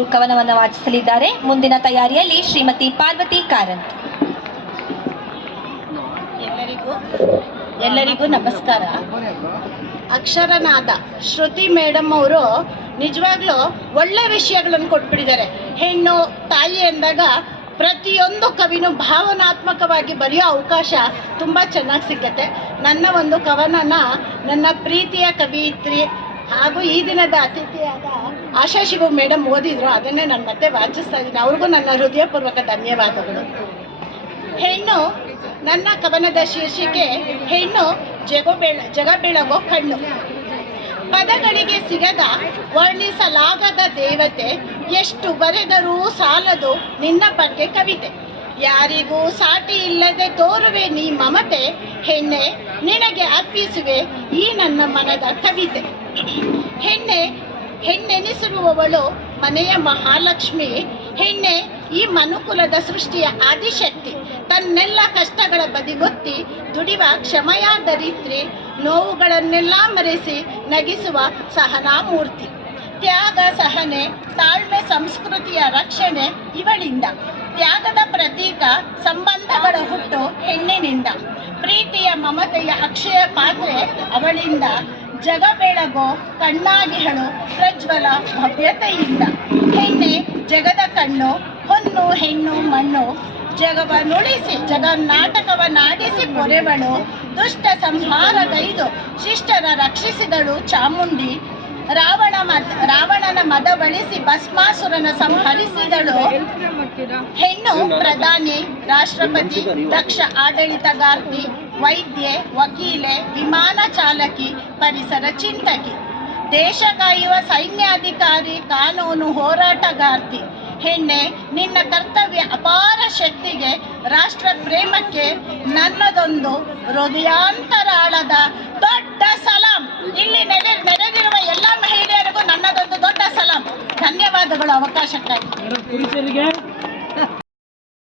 ಕವನವನ್ನು ವಾಚಿಸಲಿದ್ದಾರೆ. ಮುಂದಿನ ತಯಾರಿಯಲ್ಲಿ ಶ್ರೀಮತಿ ಪಾರ್ವತಿ ಕಾರಂತ್. ಎಲ್ಲರಿಗೂ ನಮಸ್ಕಾರ. ಅಕ್ಷರನಾದ ಶ್ರುತಿ ಮೇಡಮ್ ಅವರು ನಿಜವಾಗ್ಲೂ ಒಳ್ಳೆ ವಿಷಯಗಳನ್ನು ಕೊಟ್ಬಿಟ್ಟಿದ್ದಾರೆ. ಹೆಣ್ಣು ತಾಯಿ ಅಂದಾಗ ಪ್ರತಿಯೊಂದು ಕವಿನೂ ಭಾವನಾತ್ಮಕವಾಗಿ ಬರೆಯೋ ಅವಕಾಶ ತುಂಬ ಚೆನ್ನಾಗಿ ಸಿಕ್ಕತ್ತೆ. ನನ್ನ ಒಂದು ಕವನನ ನನ್ನ ಪ್ರೀತಿಯ ಕವಿಯಿತ್ರಿ ಹಾಗೂ ಈ ದಿನದ ಅತಿಥಿಯಾದ ಆಶಾ ಶಿವು ಮೇಡಮ್ ಓದಿದ್ರು. ಅದನ್ನೇ ನಾನು ಮತ್ತೆ ವಾಚಿಸ್ತಾ ಇದ್ದೀನಿ. ಅವ್ರಿಗೂ ನನ್ನ ಹೃದಯಪೂರ್ವಕ ಧನ್ಯವಾದಗಳು. ಹೆಣ್ಣು, ನನ್ನ ಕವನದ ಶೀರ್ಷಿಕೆ ಹೆಣ್ಣು ಜಗ ಬೆಳಗೋ ಕಣ್ಣು. ಪದಗಳಿಗೆ ಸಿಗದ ವರ್ಣಿಸಲಾಗದ ದೇವತೆ, ಎಷ್ಟು ಬರೆದರೂ ಸಾಲದು ನಿನ್ನ ಬಗ್ಗೆ ಕವಿತೆ. ಯಾರಿಗೂ ಸಾಟಿ ಇಲ್ಲದೆ ತೋರುವೆ ನೀ ಮಮತೆ, ಹೆಣ್ಣೆ ನಿನಗೆ ಅರ್ಪಿಸುವೆ ಈ ನನ್ನ ಮನದ ಕವಿತೆ. ಹೆಣ್ಣೆನಿಸಿರುವವಳು ಮನೆಯ ಮಹಾಲಕ್ಷ್ಮಿ, ಹೆಣ್ಣೆ ಈ ಮನುಕುಲದ ಸೃಷ್ಟಿಯ ಆದಿಶಕ್ತಿ. ತನ್ನೆಲ್ಲ ಕಷ್ಟಗಳ ಬದಿಗೊತ್ತಿ ದುಡಿವ ಕ್ಷಮೆಯ ದರಿತ್ರಿ, ನೋವುಗಳನ್ನೆಲ್ಲ ಮರೆಸಿ ನಗಿಸುವ ಸಹನಾಮೂರ್ತಿ. ತ್ಯಾಗ, ಸಹನೆ, ತಾಳ್ಮೆ, ಸಂಸ್ಕೃತಿಯ ರಕ್ಷಣೆ ಇವಳಿಂದ. ತ್ಯಾಗದ ಪ್ರತೀಕ, ಸಂಬಂಧಗಳ ಹುಟ್ಟು ಹೆಣ್ಣಿನಿಂದ. ಪ್ರೀತಿಯ ಮಮತೆಯ ಅಕ್ಷಯ ಪಾತ್ರೆ ಅವಳಿಂದ. ಜಗ ಬೆಳಗೋ ಕಣ್ಣಾಗಿಹಳು ಪ್ರಜ್ವಲ ಭವ್ಯತೆಯಿಂದ. ಹೆಣ್ಣೆ ಜಗದ ಕಣ್ಣು, ಹೊನ್ನು ಹೆಣ್ಣು ಮಣ್ಣು. ಜಗವ ನುಡಿಸಿ ಜಗನ್ನಾಟಕವನ್ನಾಡಿಸಿ ಪೊರೆವಳು. ದುಷ್ಟ ಸಂಹಾರಗೈದು ಶಿಷ್ಟರ ರಕ್ಷಿಸಿದಳು ಚಾಮುಂಡಿ. ರಾವಣನ ಮದವಳಿಸಿ ಭಸ್ಮಾಸುರನ ಸಂಹರಿಸಿದಳು. ಹೆಣ್ಣು ಪ್ರಧಾನಿ, ರಾಷ್ಟ್ರಪತಿ, ದಕ್ಷ ಆಡಳಿತಗಾರ್ತಿ, ವೈದ್ಯೆ, ವಕೀಲೆ, ವಿಮಾನ ಚಾಲಕಿ, ಪರಿಸರ ಚಿಂತಕಿ. ದೇಶ ಕಾಯುವ ಸೈನ್ಯಾಧಿಕಾರಿ, ಕಾನೂನು ಹೋರಾಟಗಾರ್ತಿ. ಹೆಣ್ಣೆ ನಿನ್ನ ಕರ್ತವ್ಯ ಅಪಾರ ಶಕ್ತಿಗೆ, ರಾಷ್ಟ್ರ ಪ್ರೇಮಕ್ಕೆ ನನ್ನದೊಂದು ಹೃದಯಾಂತರಾಳದ ದೊಡ್ಡ ಸಲಾಂ. ಇಲ್ಲಿ ನೆರೆದಿರುವ ಎಲ್ಲ ಮಹಿಳೆಯರಿಗೂ ನನ್ನದೊಂದು ದೊಡ್ಡ ಸಲಾಂ. ಧನ್ಯವಾದಗಳು ಅವಕಾಶಕ್ಕಾಗಿ.